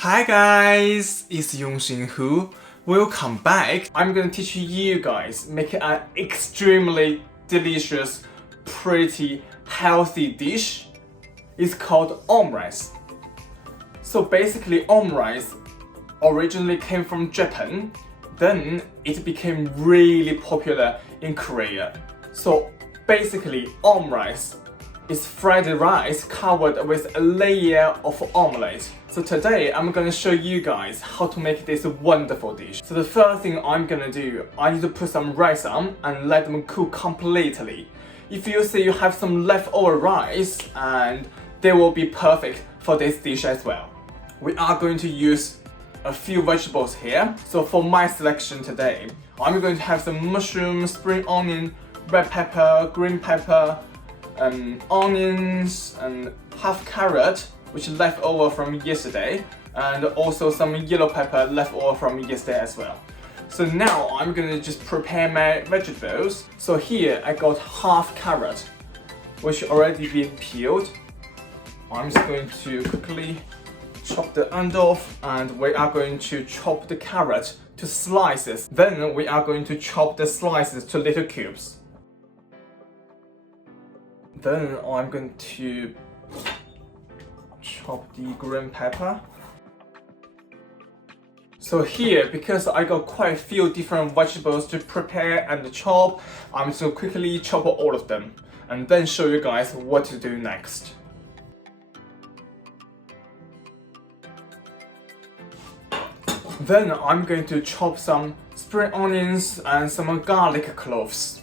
Hi guys, it's Yongxin Hu. Welcome back. I'm gonna teach you guys make an extremely delicious, pretty, healthy dish. It's called omurice. So basically, omurice originally came from Japan. Then it became really popular in Korea. So basically, omurice is fried rice covered with a layer of omelette. So today I'm gonna show you guys how to make this wonderful dish. So the first thing I'm gonna do, I need to put some rice on and let them cook completely. If you see you have some leftover rice, and they will be perfect for this dish as well. We are going to use a few vegetables here. So for my selection today, I'm going to have some mushroom, spring onion, red pepper, green pepper, onions, and half carrot, which is left over from yesterday, and also some yellow pepper left over from yesterday as well. So now I'm gonna just prepare my vegetables. So here I got half carrot, which already been peeled. I'm just going to quickly chop the end off, and we are going to chop the carrot to slices. Then we are going to chop the slices to little cubes. Then I'm going to chop the green pepper. So here, because I got quite a few different vegetables to prepare and chop, I'm just going to quickly chop all of them and then show you guys what to do next. Then I'm going to chop some spring onions and some garlic cloves.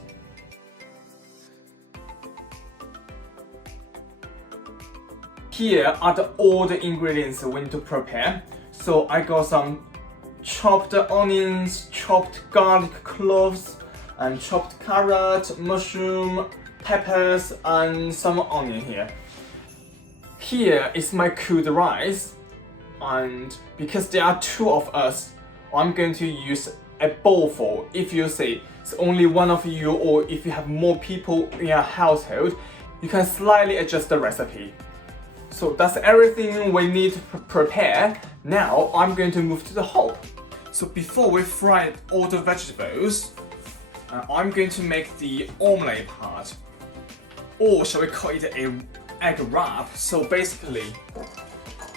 Here are all the ingredients we need to prepare. So I got some chopped onions, chopped garlic cloves, and chopped carrot, mushroom, peppers, and some onion here. Here is my cooked rice, and because there are two of us, I'm going to use a bowlful. If you say it's only one of you, or if you have more people in your household, you can slightly adjust the recipe. So that's everything we need to prepare. Now I'm going to move to the hob. So before we fry all the vegetables, I'm going to make the omelette part, or shall we call it an egg wrap. So basically,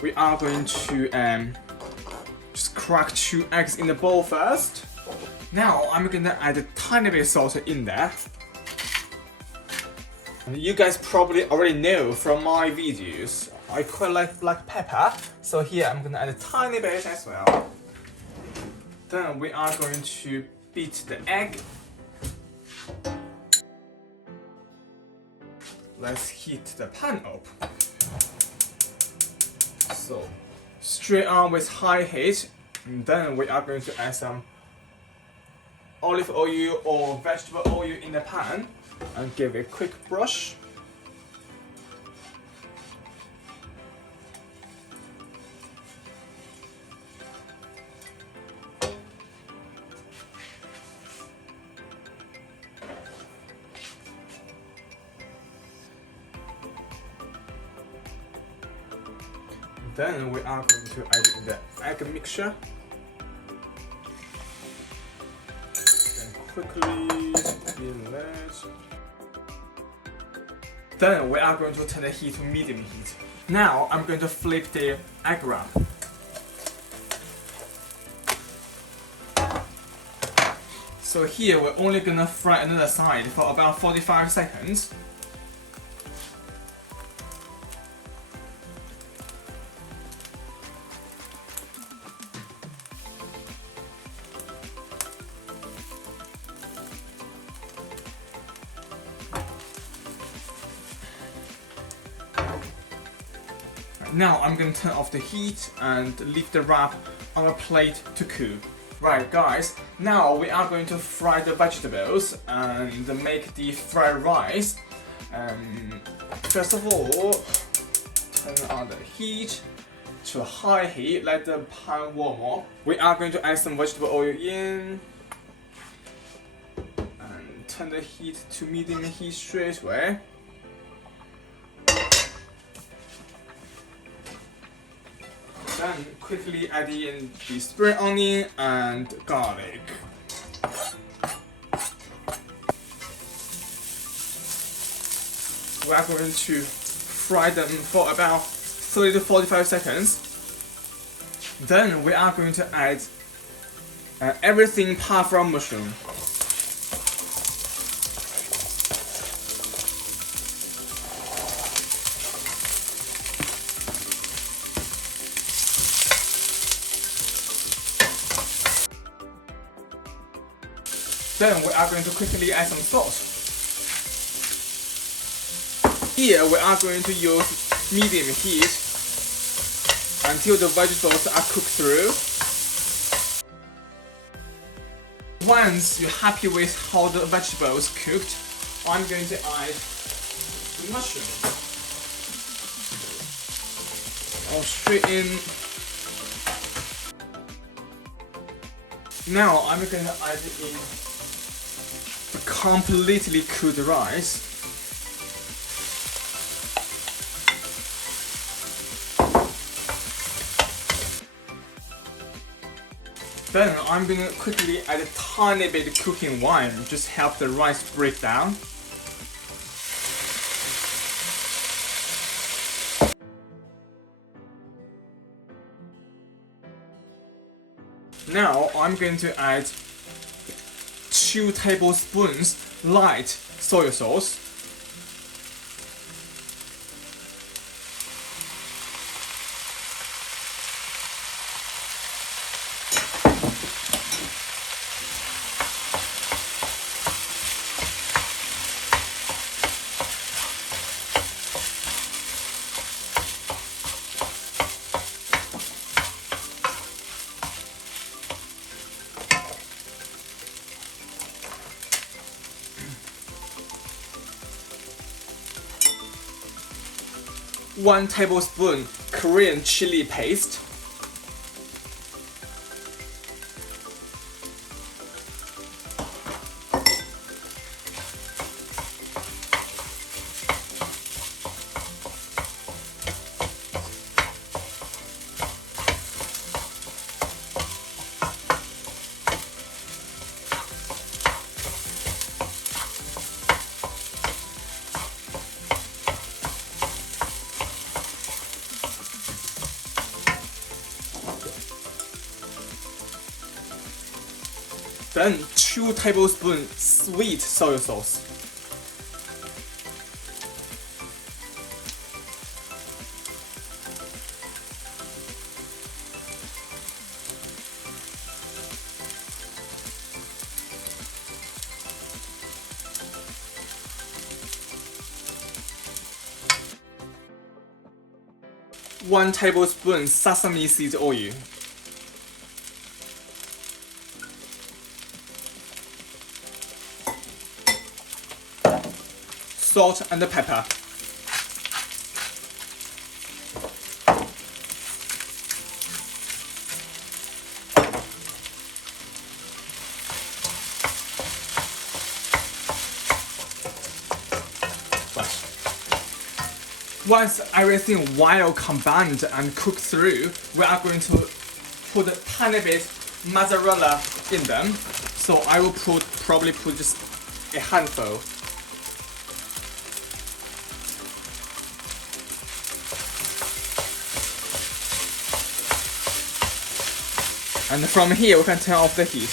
we are going to just crack 2 eggs in the bowl first. Now I'm going to add a tiny bit of salt in there. You guys probably already know from my videos, I quite like black pepper, so here I'm gonna add a tiny bit as well. Then we are going to beat the egg. Let's heat the pan up. So straight on with high heat, and then we are going to add some olive oil or vegetable oil in the pan and give it a quick brush. Then we are going to add in the egg mixture. Then quickly spin it. Then we are going to turn the heat to medium heat. Now I'm going to flip the egg wrap. So here we're only gonna fry another side for about 45 seconds. Now I'm going to turn off the heat and leave the wrap on a plate to cool. Right guys, now we are going to fry the vegetables and make the fried rice. First of all, turn on the heat to high heat, let the pan warm up. We are going to add some vegetable oil in and turn the heat to medium heat straight away. Then quickly add in the spring onion and garlic. We are going to fry them for about 30 to 45 seconds. Then we are going to add everything apart from mushroom. Then we are going to quickly add some salt. Here we are going to use medium heat until the vegetables are cooked through. Once you're happy with how the vegetables cooked, I'm going to add the mushroom. All straight in. Now I'm going to add in the completely cooked rice. Then I'm going to quickly add a tiny bit of cooking wine, just help the rice break down. Now I'm going to add 2 tablespoons light soy sauce. One tablespoon Korean chili paste. Then 2 tablespoons sweet soy sauce. One tablespoon sesame seed oil. Salt and pepper. Once everything well combined and cooked through, we are going to put a tiny bit mozzarella in them. So I will probably put just a handful. And from here we can turn off the heat.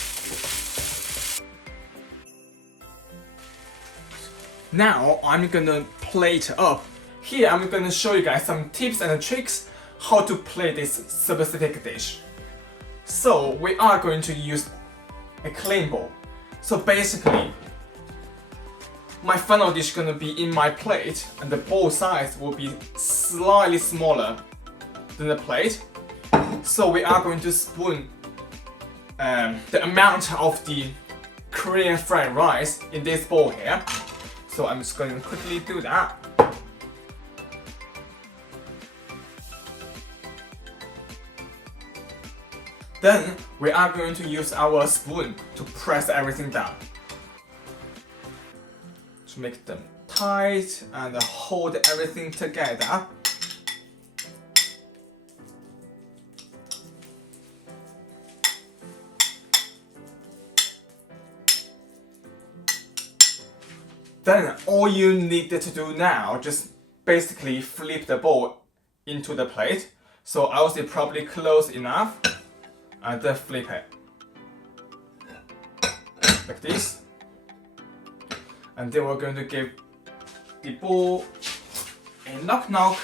Now I'm gonna plate up. Here I'm gonna show you guys some tips and tricks how to plate this specific dish. So we are going to use a clean bowl. So basically, my final dish is gonna be in my plate, and the bowl size will be slightly smaller than the plate. So we are going to spoon the amount of the Korean fried rice in this bowl here. So I'm just going to quickly do that. Then we are going to use our spoon to press everything down, to make them tight and hold everything together. Then all you need to do now, just basically flip the bowl into the plate. So I would say probably close enough, and then flip it. Like this. And then we're going to give the bowl a knock knock.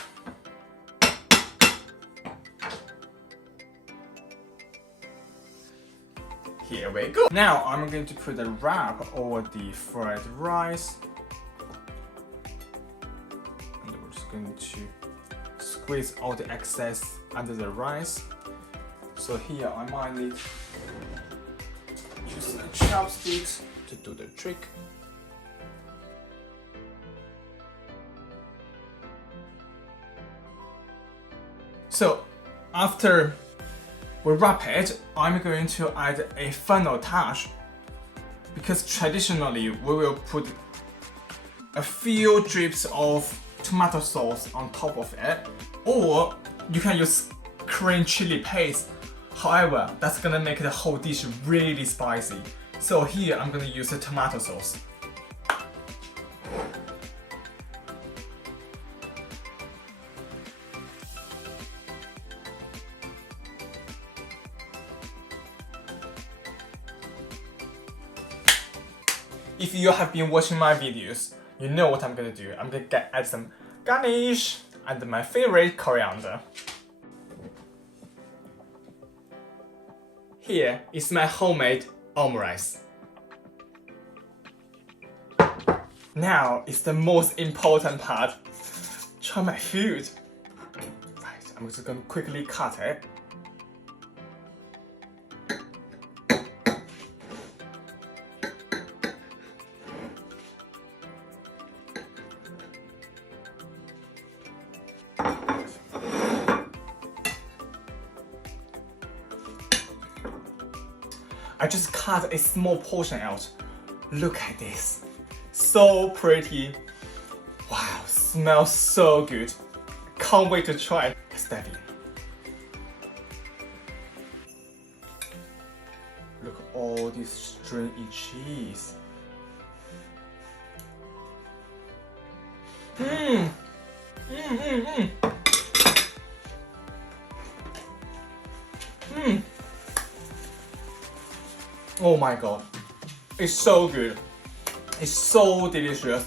Here we go. Now I'm going to put the wrap over the fried rice. And we're just going to squeeze all the excess under the rice. So here I might need use a chopsticks to do the trick. So after we wrap it, I'm going to add a final touch, because traditionally we will put a few drips of tomato sauce on top of it, or you can use Korean chili paste. However, that's gonna make the whole dish really spicy. So here I'm gonna use the tomato sauce. If you have been watching my videos, you know what I'm gonna do. I'm gonna add some garnish and my favorite coriander. Here is my homemade omurice. Now is the most important part. Try my food. Right, I'm just gonna quickly cut it. I just cut a small portion out. Look at this. So pretty. Wow, smells so good. Can't wait to try it. Let's dive in. Look at all this stringy cheese. Mmm. Mmm, mmm, mmm. Mmm. Oh my god, it's so good. It's so delicious.